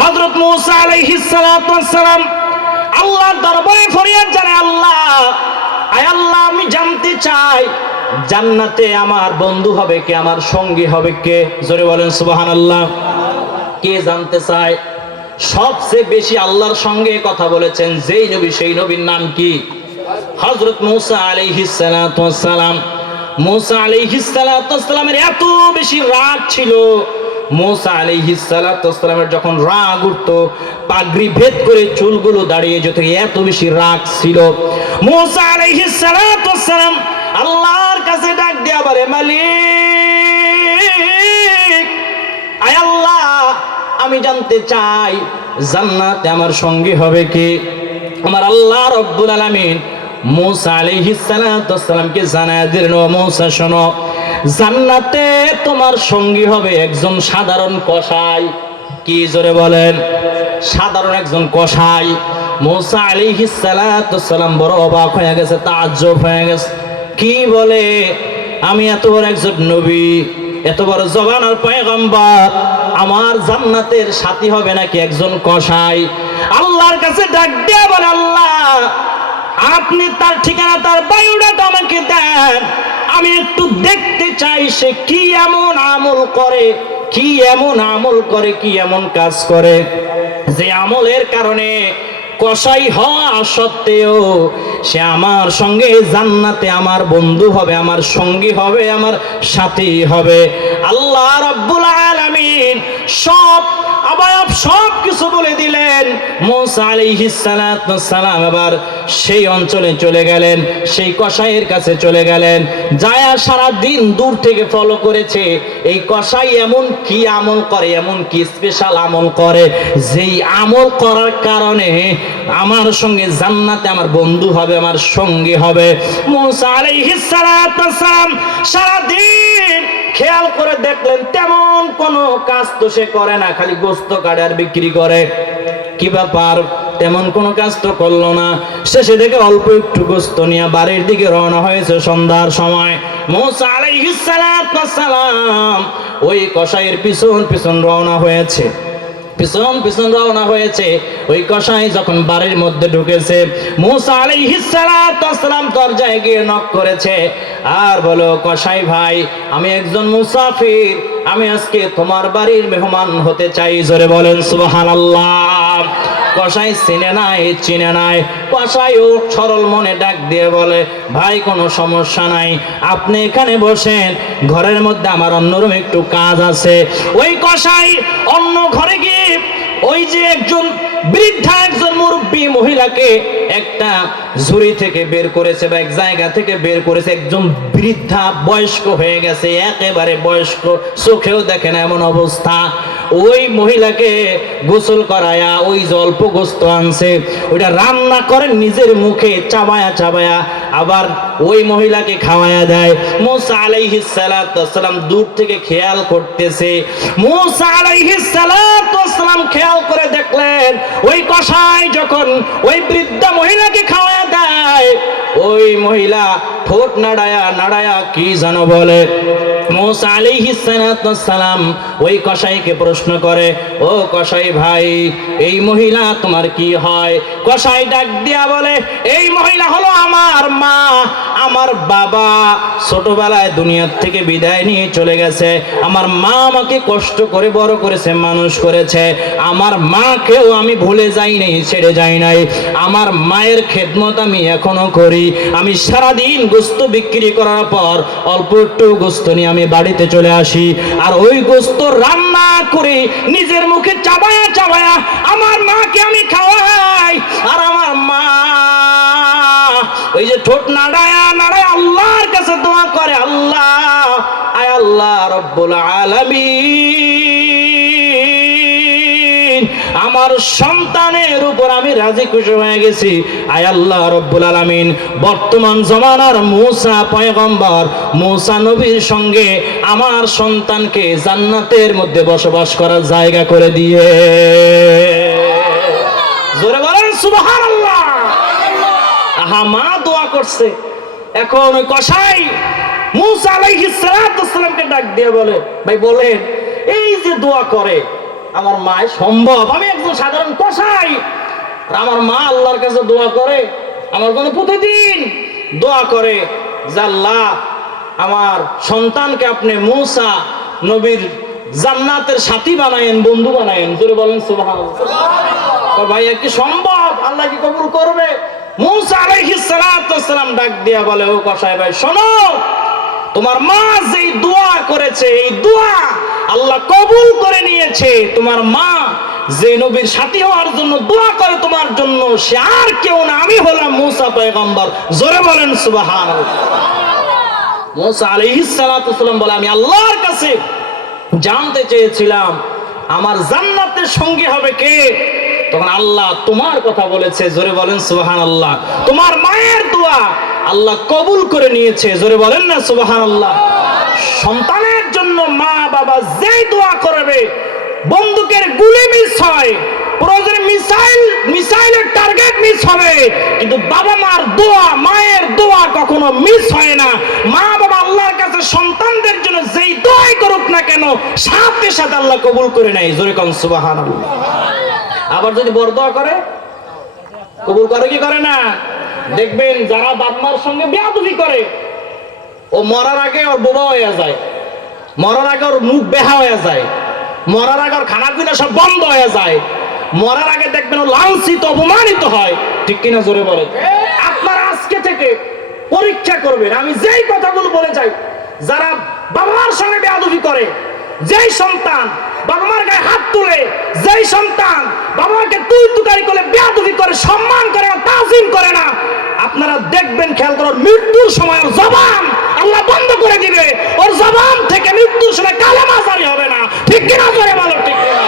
হযরত মূসা আলাইহিস সালাতু ওয়াস সালাম আল্লাহর দরবারে ফরিয়াদ জানায়, আল্লাহ, আয় আল্লাহ, আমি জানতে চাই জান্নাতে আমার বন্ধু হবে কে, আমার সঙ্গী হবে কে? জোরে বলেন সুবহানাল্লাহ। কে জানতে চায়? সবচেয়ে বেশি আল্লাহর সঙ্গে কথা বলেছেন যেই নবী, সেই নবীর নাম কি? হযরত মূসা আলাইহিস সালাতু ওয়াস সালাম। মূসা আলাইহিস সালাতু ওয়াস সালামের এত বেশি রাগ ছিল, মূসা আলাইহিস সালাতু ওয়াস সালামের যখন রাগ উঠতো পাগড়ি ভেদ করে চুলগুলো দাঁড়িয়ে যেত, এত বেশি রাগ ছিল। মূসা আলাইহিস সালাতু ওয়াস সালাম আল্লাহর কাছে ডাক দিয়া বলে, মালিক, আয় আল্লাহ, আমি জানতে চাই জান্নাতে আমার সঙ্গী হবে কে? আমার আল্লাহ রব্বুল আলামিন মূসা আলাইহিস সালাতু ওয়াস সালামকে জানায় দিলেন, ও মূসা শোনো, জান্নাতে তোমার সঙ্গী হবে একজন সাধারণ কসাই। কি? জোরে বলেন। সাধারণ একজন কসাই। মূসা আলাইহিস সালাতু ওয়াস সালাম বড় অবাক হয়ে গেছে, তাজ্জব হয়ে গেছে। কি বলে? আমি এত বড় একজন নবী, এত বড় জবানার পয়গম্বর, আমার জান্নাতের সাথী হবে নাকি একজন কসাই? আল্লাহর কাছে ডাক দিয়ে বলে, আল্লাহ, আপনি তার ঠিকানা, তার বায়োডাটা আমাকে দেন, আমি একটু দেখতে চাই সে কি এমন আমল করে, কি এমন আমল করে, কি এমন কাজ করে যে আমলের কারণে কসাই হওয়া সত্ত্বেও সে আমার সঙ্গে জান্নাতে আমার বন্ধু হবে, আমার সঙ্গী হবে, আমার সাথী হবে। আল্লাহ রাব্বুল আলামিন সব অবয়ব সব কিছু বলে দিলেন। মূসা আলাইহিস সালাতু ওয়াস সালাম আবার সেই অঞ্চলে চলে গেলেন, সেই কসাইয়ের কাছে চলে গেলেন। যায়া সারা দিন দূর থেকে ফলো করেছে এই কসাই এমন কি আমল করে, এমন কি স্পেশাল আমল করে যেই আমল করার কারণে আমার সঙ্গে জান্নাতে আমার বন্ধু হবে, আমার সঙ্গী হবে। মূসা আলাইহিস সালাতু ওয়াস সালাম সারা দিন খেয়াল করে দেখলেন তেমন কোনো কাজ তো সে করে না, খালি গোস্ত কাটে আর বিক্রি করে। কি ব্যাপার? তেমন কোনো কাজ তো করলো না। শেষে দেখে অল্প একটু গোস্ত নিয়ে বাড়ির দিকে রওনা হয়েছে সন্ধ্যার সময়। মূসা আলাইহিস সালাতু ওয়াস সালাম ওই কসাইয়ের পিছন পিছন রওনা হয়েছে, পিছন পিছন রওনা হয়েছে। ওই কসাই যখন বাড়ির মধ্যে ঢুকেছে, মূসা আলাইহিস সালাতু ওয়াস সালাম দরজায় গিয়ে নক করেছে আর বলো, কসাই ভাই, আমি একজন মুসাফির, আমি আজকে তোমার বাড়ির মেহমান হতে চাই। জোরে বলেন সুবহানাল্লাহ। কসাই চিনে নাই। কসাইও সরল মনে ডাক দিয়ে বলে, ভাই, কোনো সমস্যা নাই, আপনি এখানে বসেন, ঘরের মধ্যে আমার অন্যরকম একটু কাজ আছে। ওই কসাই অন্য ঘরে গিয়ে ওই যে একজন বৃদ্ধা, একজন মুরব্বী মহিলাকে একটা ঝুড়ি থেকে বের করেছে বা এক জায়গা থেকে বের করেছে। একজন বৃদ্ধা, বয়স্ক হয়ে গেছে, একেবারে বয়স্ক, চোখেও দেখে না এমন অবস্থা। ওই মহিলাকে গোসল করায়া ওই যে অল্প গোস্ত আনছে ওইটা রান্না করে নিজের মুখে চাবায়া চাবায়া আবার ওই মহিলাকে খাওয়ায়া দেয়। মূসা আলাইহিস সালাতু ওয়াস সালাম দূর থেকে খেয়াল করতেছে। মূসা আলাইহিস সালাতু ওয়াস সালাম খেয়াল করে দেখলেন ওই কসাই যখন ওই বৃদ্ধা মহিলাকে খাওয়ায়া দেয়, ওই মহিলা ঠোঁট নাড়ায়া কি যেন বলে। মূসা আলাইহিস সালাতু ওয়াস সালাম ওই কসাইকে প্রশ্ন করে, ও কসাই ভাই, এই মহিলা তোমার কি হয়? কসাই ডাক দিয়া বলে, এই মহিলা হলো আমার মা, আমার বাবা ছোটবেলায় দুনিয়ার থেকে বিদায় নিয়ে চলে গেছে। আমার মা আমাকে কষ্ট করে বড় করেছে, মানুষ করেছে। আমার মাকেও আমি ভুলে যাই নাই, ছেড়ে যাই নাই। আমার মায়ের খেদমত আমি এখনো করি। আমি সারাদিন গোস্ত বিক্রি করার পর অল্প একটু গোস্ত নিয়ে আমি বাড়িতে চলে আসি, আর ওই গোস্ত রান্না করে নিজের মুখে চাবায়া চাবায়া আমার মাকে আমি খাওয়াই। আর আমার মা ওই যে ঠোঁট নাড়ায়া আল্লাহর কাছে দোয়া করে, আল্লাহ, আয় আল্লাহ রব্বুল আলামিন, আমার সন্তানের উপর আমি রাজি খুশি হয়ে গেছি। আয় আল্লাহ রব্বুল আলামিন, বর্তমান জমানার মূসা পয়গম্বর, মূসা নবীর সঙ্গে আমার সন্তানকে জান্নাতের মধ্যে বসবাস করার জায়গা করে দিয়ে। জোরে বলেন সুবহানাল্লাহ। আহা, মা দোয়া করছে। এখন ওই কসাই মূসা আলাইহিস সালাতু ওয়াস সালামকে ডাক দিয়ে বলে, ভাই বলেন, এই যে দোয়া করে আমার মায় সম্ভব? আমি একজন সাধারণ কসাই, আর আমার মা আল্লাহর কাছে দোয়া করে, আমার কোনো প্রতিদিন দোয়া করে যে আল্লাহ আমার সন্তানকে আপনি মূসা নবীর জান্নাতের সাথী বানায়েন, বন্ধু বানায়েন। জোরে বলেন সুবহানাল্লাহ। ভাই কি সম্ভব? আল্লাহ কি কবুল করবে? মূসা আলাইহিস সালাম ডাক দিয়া বলে, ও কসাই ভাই শোনো, তোমার মা যেই দোয়া করেছে এই দোয়া আল্লাহ কবুল করে নিয়েছে। তোমার মা যে নবীর সাথী হওয়ার জন্য দোয়া করে তোমার জন্য, সে আর কেউ না, আমি হলাম মূসা পয়গম্বর। জোরে বলেন সুবহানাল্লাহ। মূসা আলাইহিস সালাম বলে, আমি আল্লাহর কাছে জানতে চেয়েছিলাম আমার জান্নাতের সঙ্গী হবে কে? তখন আল্লাহ তোমার কথা বলেছে। জোরে বলেন সুবহানাল্লাহ। তোমার মায়ের দোয়া আল্লাহ কবুল করে নিয়েছে। জোরে বলেন না সুবহানাল্লাহ। সন্তানের জন্য মা বাবা যেই দোয়া করবে, বন্দুকের গুলি মিস হয়, প্রয়োজনে মিসাইলের টার্গেট মিস হবে, কিন্তু বাবা মার দোয়া, মায়ের দোয়া কখনো মিস হয় না। মা বাবা আল্লাহর কাছে সন্তানদের জন্য যেই দোয়াই করুক না কেন, সাথে সাথে আল্লাহ কবুল করে নেয়। জোরে কোন সুবহানাল্লাহ। আবার যদি বরদোয়া করে, কবুল করে কি করে না? দেখবেন যারা বাপ মার সঙ্গে বেয়াদবি করে, ও মরার আগে ওর বোবা হয়ে যায়, মরার আগে ওর মুখ বেহা হয়ে যায়, মরার আগে ওর খানা পিনা সব বন্ধ হয়ে যায়, মরার আগে দেখবেন ও লাঞ্ছিত অপমানিত হয়। ঠিক কিনা? জোরে বলে। আপনারা আজকে থেকে পরীক্ষা করবেন, আমি যেই কথাগুলো বলে যাই, যারা বাবা মার সঙ্গে বেয়াদবি করে, যেই সন্তান বাবা মার গায়ে হাত তুলে, যেই সন্তান বাবা মাকে তুই তুকারি করে বেয়াদবি করে, সম্মান করে না, তাজিম করে না, আপনারা দেখবেন, খেয়াল করুন, মৃত্যুর সময় ওর জবান আল্লাহ বন্ধ করে দিবে। ওর জবান থেকে মৃত্যুর সময় কালেমা জারি হবে না। ঠিক কিনা? জোরে বলো ঠিক কিনা?